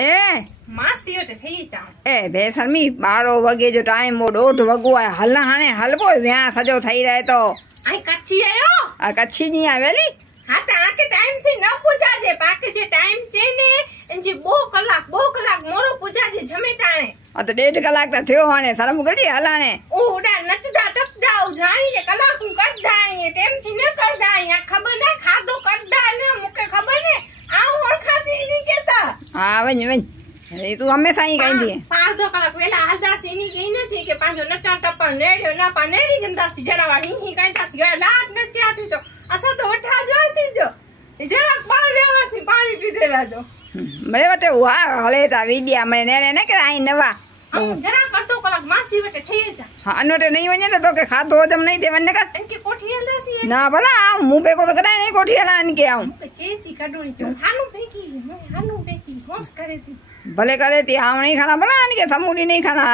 ए मासी वटि ठही अचां। ए बेशर्मी 12 वगे जो टाइम वो 1:30 वगो है हल हाने हलबो वियाह सजो ठही रहे तो आई कच्छी आयो आ कच्छी जी आ वेली हाँ ताके टाइम से न पूछा जे पाके जे टाइम चेने इंजी 2 कलाक मोरो पूछा जे झमेटाणे आ तो 1.5 कलाक त थियो हाने शर्म गड़ी हलाने ओडा नचदा टपदा जाई जे कलाक करदा है टाइम से न करदा या खबर न खादो करदा न मुके खबर ने आऊ और खादी नी केता हां वኝ ए तू हमेशा ही कहंदी है 5 कलाक वेला हलदा सीनी कई न थी के पांजो नचा टपन नेड़ियो ना पानेड़ी गंदा सी जड़ा वाही ही कहता सी लाट नचा थी तो असा तो वठा जोसी जो जरा पार लेवासी पानी पीदेला जो मरे वटे हुआ हले ता विडिया मरे नेने ने के आई नवा हम जरा करतो कलाक मासी वटे थई जा हां अनोटे नहीं वने तो के खादो जम नहीं दे वने कर इनके कोठी हलदा सी ना भला मुंह पे को तो कदा नहीं कोठी हला इनके आऊं चेती कडोनी जो हानु फेंकी होश करे थी भले करे थी हम नहीं खाना भला इनके समूली नहीं खाना।